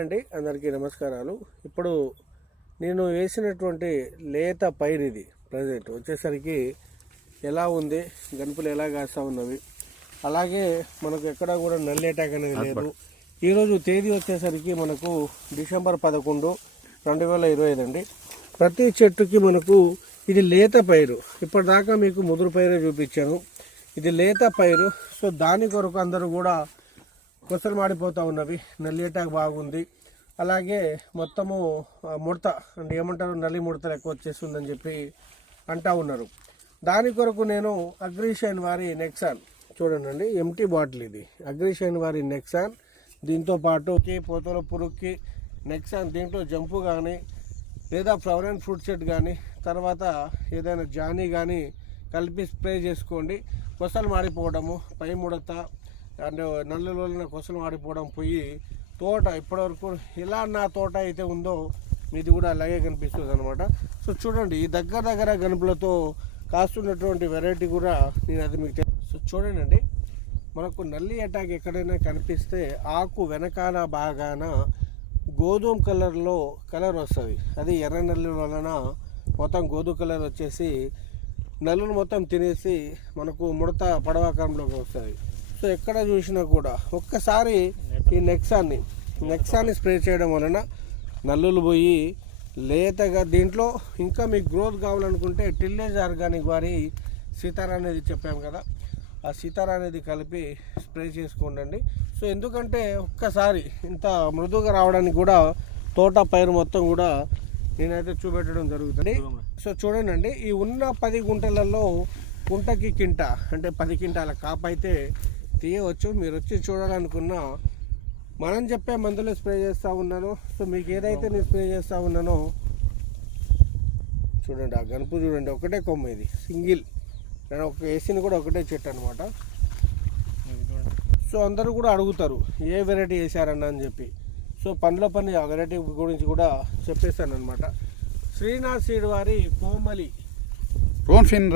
అండి అందరికీ నమస్కారాలు. ఇప్పుడు నేను వేసినటువంటి లేత పైరు ఇది ప్రజెంట్. వచ్చేసరికి ఎలా ఉంది? గనుపులు ఎలా కాస్తా ఉన్నవి? అలాగే మనకు ఎక్కడ కూడా నల్లి అటాక్ అనేది లేదు. ఈరోజు తేదీ వచ్చేసరికి మనకు డిసెంబర్ పదకొండు రెండు వేల ఇరవై ఐదు అండి. ప్రతి చెట్టుకి మనకు ఇది లేత పైరు. ఇప్పటిదాకా మీకు ముదురు పైరే చూపించాను. ఇది లేత పైరు. సో దాని కొరకు అందరూ కూడా కొసలు మాడిపోతూ ఉన్నవి. నల్లి అటాక్ బాగుంది. అలాగే మొత్తము ఆ, ముడత అంటే ఏమంటారు? నల్లి ముడతలు ఎక్కువ వచ్చేస్తుందని చెప్పి అంటా ఉన్నారు. దాని కొరకు నేను అగ్రిషైన్ వారి నెక్సాన్ చూడండి ఎంటీ బాటిల్ ఇది. అగ్రిషైన్ వారి నెక్సాన్ దీంతో పాటు పోతల పురుగుకి నెక్సాన్ దీంట్లో జంపు కానీ లేదా ఫ్లవర్ అండ్ ఫ్రూట్ సెట్ కానీ తర్వాత ఏదైనా జానీ కానీ కలిపి స్ప్రే చేసుకోండి. కొసలు మాడిపోవడము పై ముడత అంటే వలన కొసలు ఆడిపోవడం పోయి తోట ఇప్పటివరకు ఎలా నా తోట అయితే ఉందో మీది కూడా అలాగే కనిపిస్తుంది అనమాట సో చూడండి ఈ దగ్గర దగ్గర గనుపులతో కాస్తున్నటువంటి వెరైటీ కూడా నేను అది మీకు సో చూడండి అండి మనకు నల్లి అటాక్ ఎక్కడైనా కనిపిస్తే ఆకు వెనకాల బాగాన గోధుమ కలర్లో కలర్ వస్తుంది. అది ఎర్ర నల్లి వలన మొత్తం గోధుమ కలర్ వచ్చేసి నల్లులు మొత్తం తినేసి మనకు ముడత పడవాకారంలోకి వస్తుంది. సో ఎక్కడ చూసినా కూడా ఒక్కసారి ఈ నెక్సాన్ని నెక్సాన్ని స్ప్రే చేయడం వలన నల్లులు పోయి లేతగా దీంట్లో ఇంకా మీకు గ్రోత్ కావాలనుకుంటే టిల్లేజ్ ఆర్గానిక్ వారి సీతారా అనేది చెప్పాము కదా. ఆ సీతారా అనేది కలిపి స్ప్రే చేసుకోండి సో ఎందుకంటే ఒక్కసారి ఇంత మృదువుగా రావడానికి కూడా తోట పైరు మొత్తం కూడా నేనైతే చూపెట్టడం జరుగుతుంది. సో చూడండి ఈ ఉన్న పది గుంటలలో గుంటకి కింట అంటే పది కింటాల కాపు అయితే తీయవచ్చు మీరు వచ్చి చూడాలనుకున్నా మనం చెప్పే మందులు స్ప్రే చేస్తూ ఉన్నాను. సో మీకు ఏదైతే నేను స్ప్రే చేస్తూ ఉన్నానో చూడండి ఆ గనుపు చూడండి ఒకటే కొమ్మ ఇది సింగిల్. నేను ఒక ఏసీని కూడా ఒకటే చెట్టు అనమాట సో అందరూ కూడా అడుగుతారు ఏ వెరైటీ వేసారన్న అని చెప్పి. సో పనిలో పని ఆ వెరైటీ గురించి కూడా చెప్పేస్తాను అనమాట శ్రీనాథ్ సీడ్ వారి కోమలి. ప్రోన్ఫిన్